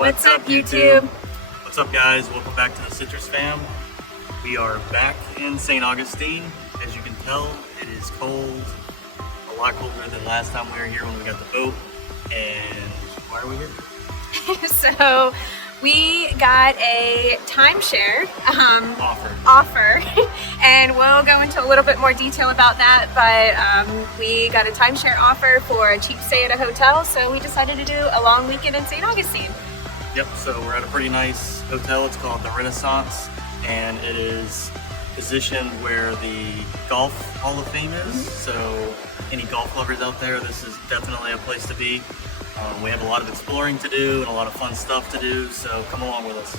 What's up, YouTube? What's up, guys? Welcome back to the Citrus Fam. We are back in St. Augustine. As you can tell, it is cold, a lot colder than last time we were here when we got the boat. And why are we here? So we got a timeshare offer and we'll go into a little bit more detail about that, but we got a timeshare offer for a cheap stay at a hotel, so we decided to do a long weekend in St. Augustine. Yep, so we're at a pretty nice hotel. It's called the Renaissance, and it is positioned where the Golf Hall of Fame is. So any golf lovers out there, this is definitely a place to be. We have a lot of exploring to do and a lot of fun stuff to do, so come along with us.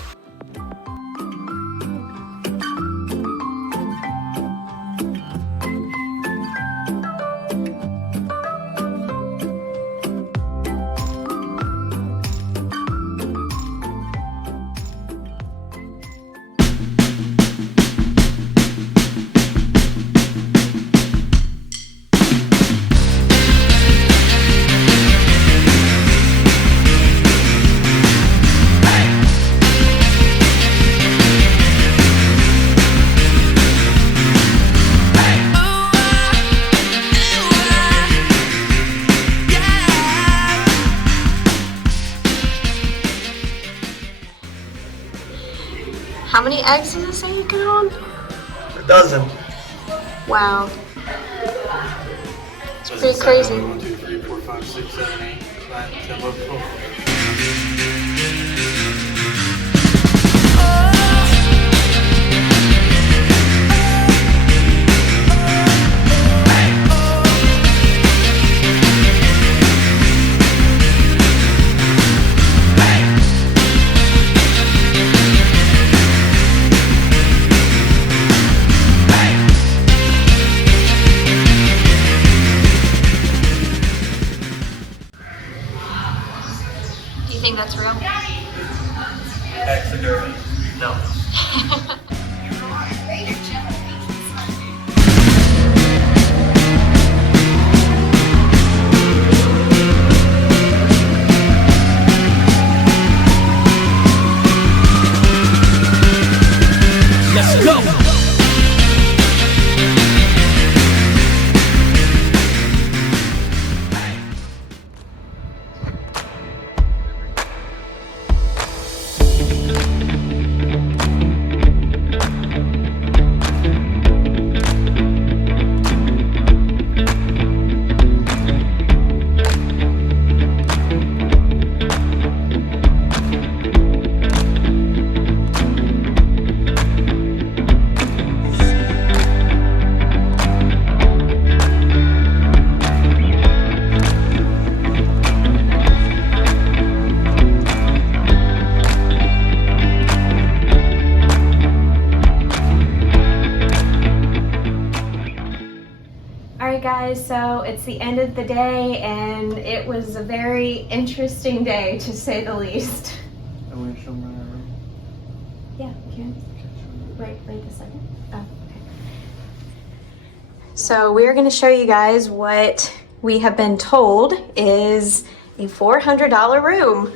How many eggs does it say you can hold? A dozen. Wow. It's pretty crazy. 1, 2, 3, 4, 5, 6, 7, 8, 9, 10, 11, 12. Do you think that's real? Taxidermy. No. Let's go! Alright guys, so it's the end of the day and it was a very interesting day to say the least. I want to show my room. Yeah, you can. Wait a second. Oh, okay. So we're going to show you guys what we have been told is a $400 room.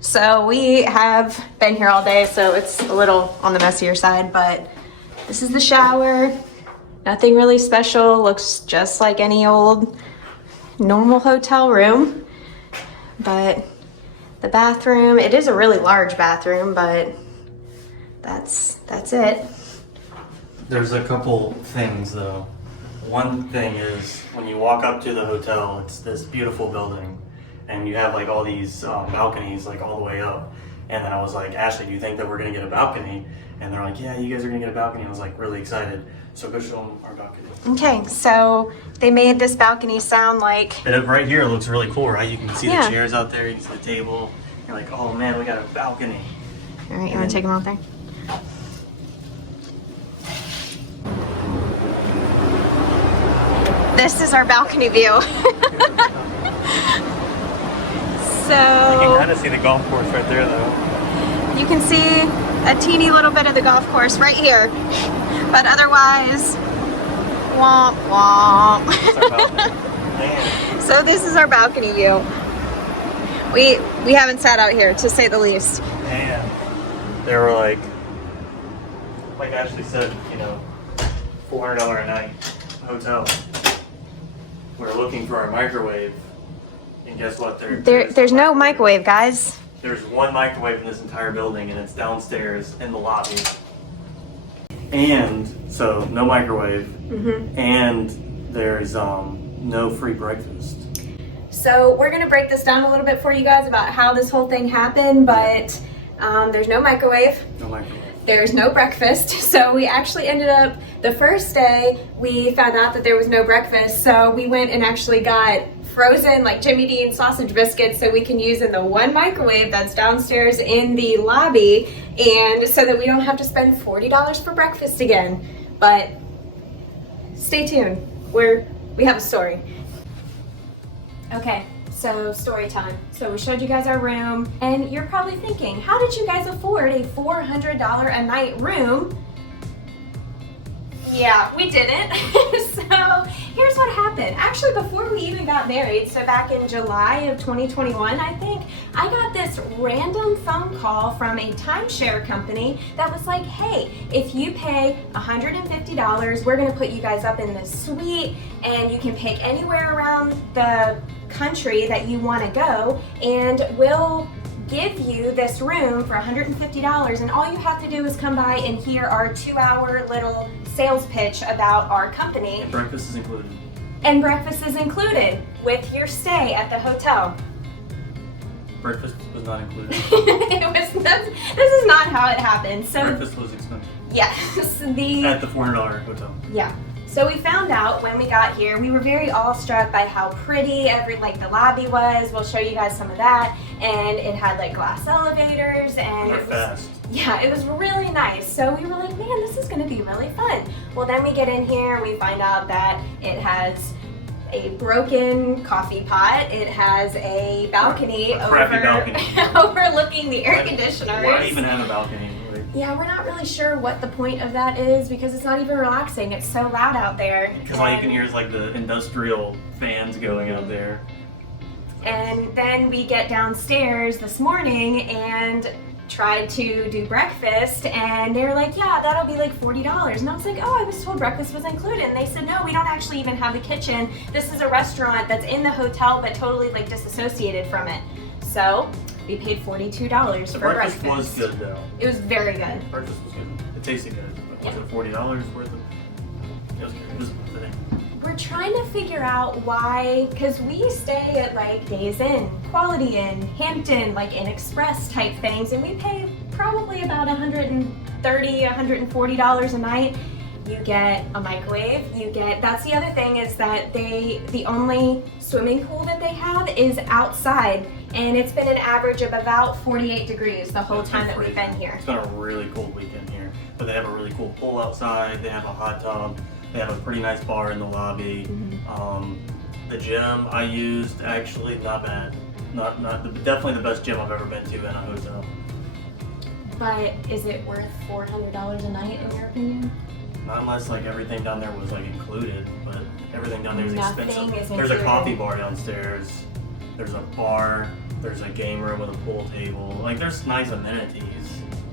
So we have been here all day, so it's a little on the messier side, but this is the shower. Nothing really special, looks just like any old normal hotel room. But the bathroom, it is a really large bathroom, but that's it. There's a couple things though. One thing is when you walk up to the hotel, it's this beautiful building and you have like all these balconies like all the way up. And then I was like, Ashley, do you think that we're gonna get a balcony? And they're like, yeah, you guys are gonna get a balcony. I was like really excited. So go show them our balcony. Okay, so they made this balcony sound like... And right here it looks really cool, right? You can see Yeah. the chairs out there, you can see the table. You're like, oh man, we got a balcony. All right, you want to take them out there? This is our balcony view. You can kind of see the golf course right there though. You can see a teeny little bit of the golf course right here. But otherwise, womp womp. So this is our balcony view. We haven't sat out here, to say the least. And they were like Ashley said, $400 a night hotel. We're looking for our microwave, and guess what? There's no microwave, guys. There's one microwave in this entire building, and it's downstairs in the lobby. And so no microwave, and there's no free breakfast. So we're gonna break this down a little bit for you guys about how this whole thing happened, but there's no microwave. No microwave. There's no breakfast. So we actually ended up, the first day, we found out that there was no breakfast. So we went and actually got frozen like Jimmy Dean sausage biscuits so we can use in the one microwave that's downstairs in the lobby, and so that we don't have to spend $40 for breakfast again. But stay tuned. We have a story. Okay, so story time. So we showed you guys our room, and you're probably thinking, how did you guys afford a $400 a night room? Yeah, we didn't. So here's what happened. Actually, before we even got married, so back in July of 2021, I think, I got this random phone call from a timeshare company that was like, hey, if you pay $150, we're gonna put you guys up in this suite, and you can pick anywhere around the country that you wanna go, and we'll give you this room for $150, and all you have to do is come by and hear our 2-hour little sales pitch about our company. And breakfast is included. And breakfast is included with your stay at the hotel. Breakfast was not included. This is not how it happened. So Breakfast was expensive. yes, At the $400 hotel. yeah. So we found out when we got here, we were very awestruck by how pretty the lobby was. We'll show you guys some of that. And it had like glass elevators, and They're fast. yeah, it was really nice. So we were like, man, this is gonna be really fun. Well, then we get in here, we find out that it has a broken coffee pot. It has a balcony overlooking the air conditioners. Why even have a balcony? Yeah, we're not really sure what the point of that is, because it's not even relaxing. It's so loud out there. Because all you can hear is like the industrial fans going out there. And then we get downstairs this morning and tried to do breakfast, and they were like, yeah, that'll be like $40. And I was like, oh, I was told breakfast was included. And they said, no, we don't actually even have the kitchen. This is a restaurant that's in the hotel but totally like disassociated from it. So we paid $42 for breakfast. Breakfast was good though. It was very good. Breakfast was good. It tasted good. Yeah. Was it $40 worth of? It was good. It was the thing. We're trying to figure out why, because we stay at like Days Inn, Quality Inn, Hampton, like Inn Express type things, and we pay probably about $130, $140 a night. You get a microwave, that's the other thing, is that the only swimming pool that they have is outside, and it's been an average of about 48 degrees the whole time that we've been here. It's been a really cold weekend here, but they have a really cool pool outside, they have a hot tub, they have a pretty nice bar in the lobby. The gym I used, actually not bad. Definitely the best gym I've ever been to in a hotel. But is it worth $400 a night in your opinion? Not unless like everything down there was like included, but everything down there is Nothing expensive. is There's a included. coffee bar downstairs, there's a bar, there's a game room with a pool table. Like there's nice amenities,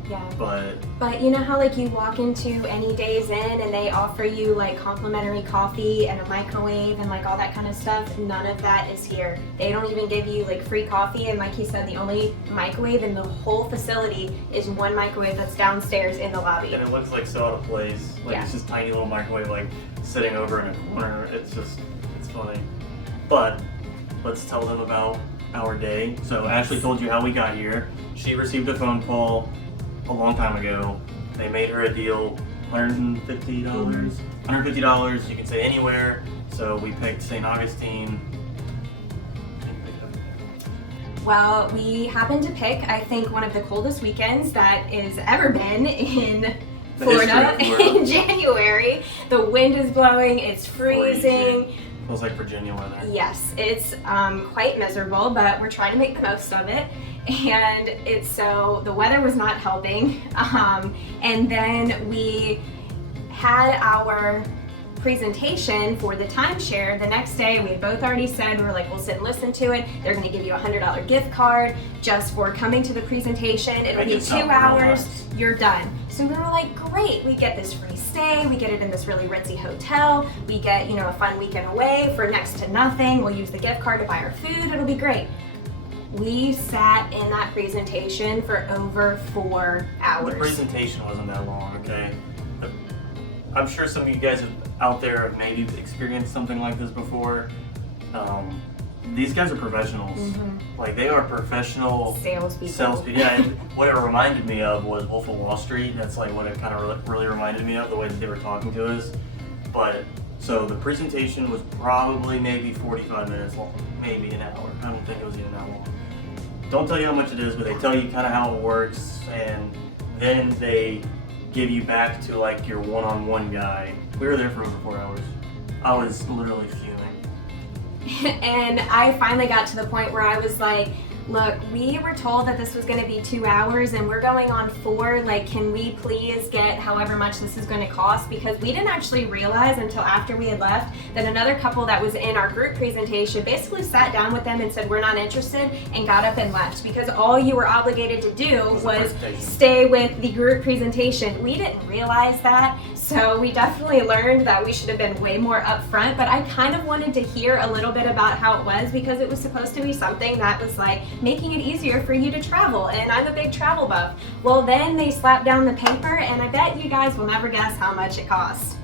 Yeah. but you know how like you walk into any Days Inn and they offer you like complimentary coffee and a microwave and like all that kind of stuff? None of that is here. They don't even give you like free coffee, and like he said, the only microwave in the whole facility is one microwave that's downstairs in the lobby. and it looks like so out of place. Like Yeah. it's just tiny little microwave like sitting over in a corner. It's funny. But let's tell them about our day. So Ashley told you how we got here. She received a phone call a long time ago. They made her a deal, $150. $150, you can stay anywhere. So we picked St. Augustine. Well, we happened to pick, I think, one of the coldest weekends that is ever been in Florida in January. The wind is blowing, it's freezing. Feels like Virginia weather. Yes, it's quite miserable, but we're trying to make the most of it. And the weather was not helping. And then we had our presentation for the timeshare the next day. We had both already said, we were like, we'll sit and listen to it. They're going to give you a $100 gift card just for coming to the presentation. It'll be 2 hours. You're done. So we were like, great, we get this free stay, we get it in this really ritzy hotel, we get, you know, a fun weekend away for next to nothing, we'll use the gift card to buy our food, it'll be great. We sat in that presentation for over 4 hours. The presentation wasn't that long, okay? I'm sure some of you guys out there have maybe experienced something like this before. These guys are professionals. Mm-hmm. Like, they are professional salespeople. Yeah, and what it reminded me of was Wolf of Wall Street. That's like what it kind of really reminded me of, the way that they were talking to us. But, so the presentation was probably maybe 45 minutes long, maybe an hour. I don't think it was even that long. Don't tell you how much it is, but they tell you kind of how it works, and then they give you back to like your one-on-one guy. We were there for over 4 hours. I was literally fuming. And I finally got to the point where I was like, look, we were told that this was going to be 2 hours and we're going on 4. Like, can we please get however much this is going to cost? Because we didn't actually realize until after we had left that another couple that was in our group presentation basically sat down with them and said, we're not interested, and got up and left, because all you were obligated to do was stay with the group presentation. We didn't realize that. So we definitely learned that we should have been way more upfront, but I kind of wanted to hear a little bit about how it was, because it was supposed to be something that was like making it easier for you to travel, and I'm a big travel buff. Well, then they slapped down the paper, and I bet you guys will never guess how much it cost.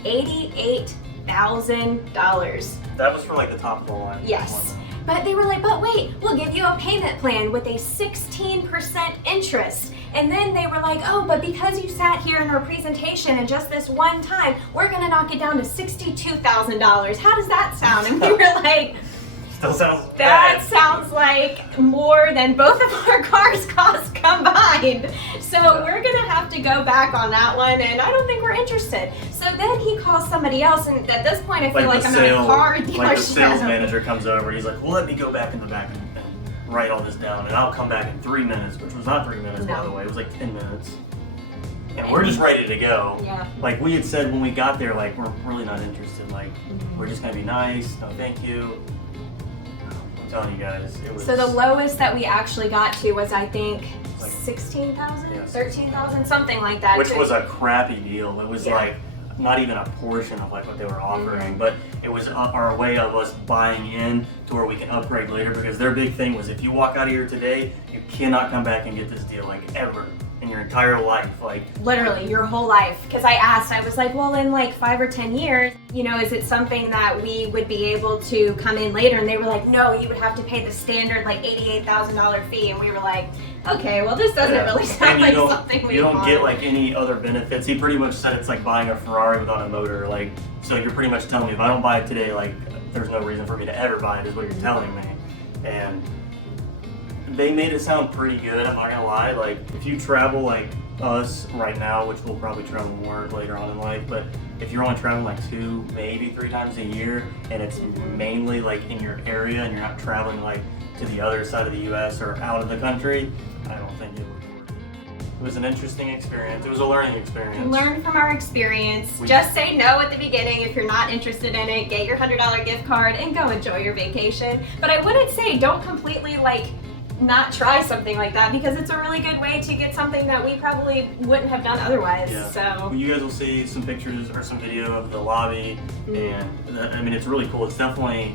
$88,000. That was for like the top of the line. Yes. But they were like, but wait, we'll give you a payment plan with a 16% interest. And then they were like, oh, but because you sat here in our presentation and just this one time, we're gonna knock it down to $62,000. How does that sound? And we were like, still sounds that bad. sounds like more than both of our cars cost combined. So we're gonna have to go back on that one, and I don't think we're interested. So then he calls somebody else, and at this point I feel like I'm in a car dealership. Like the sales manager comes over, he's like, well, let me go back in the back and write all this down, and I'll come back in 3 minutes, which was not 3 minutes, by the way, it was like 10 minutes. And we're just ready to go. Yeah. Like we had said when we got there, like, we're really not interested. Like, we're just gonna be nice, no thank you. I'm telling you guys, it was... So the lowest that we actually got to was, I think, like 16,000, yeah, 13,000, something like that. Which was a crappy deal. It was like not even a portion of like what they were offering, but it was our way of us buying in to where we can upgrade later, because their big thing was, if you walk out of here today, you cannot come back and get this deal, like, ever in your entire life. Like, literally your whole life. Because I asked, I was like, well, in like 5 or 10 years, you know, is it something that we would be able to come in later? And they were like, no, you would have to pay the standard like $88,000 fee. And we were like, okay, well, this doesn't really sound like something we want. You don't get like any other benefits. He pretty much said it's like buying a Ferrari without a motor. Like, so you're pretty much telling me if I don't buy it today, like, there's no reason for me to ever buy it, is what you're telling me. And they made it sound pretty good, I'm not gonna lie. Like, if you travel like us right now, which we'll probably travel more later on in life, but if you're only traveling like 2, maybe 3 times a year, and it's mainly like in your area and you're not traveling like to the other side of the US or out of the country, I don't think it would be worth it. It was an interesting experience. It was a learning experience. Learn from our experience. Just say no at the beginning if you're not interested in it. Get your $100 gift card and go enjoy your vacation. But I wouldn't say don't completely like not try something like that, because it's a really good way to get something that we probably wouldn't have done otherwise. Yeah. So you guys will see some pictures or some video of the lobby, and I mean, it's really cool. It's definitely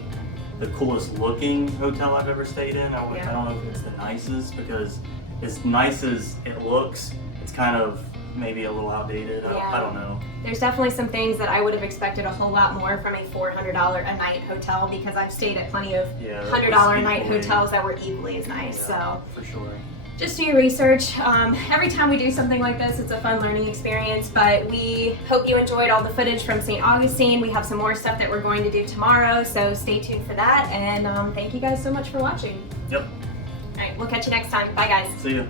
the coolest looking hotel I've ever stayed in. I don't know if it's the nicest, because as nice as it looks, it's kind of maybe a little outdated. I don't know. There's definitely some things that I would have expected a whole lot more from a $400 a night hotel, because I've stayed at plenty of $100 a night hotels that were equally as nice. So for sure. Just do your research. Every time we do something like this, it's a fun learning experience, but we hope you enjoyed all the footage from St. Augustine. We have some more stuff that we're going to do tomorrow, so stay tuned for that, and thank you guys so much for watching. Yep. All right, we'll catch you next time. Bye, guys. See ya.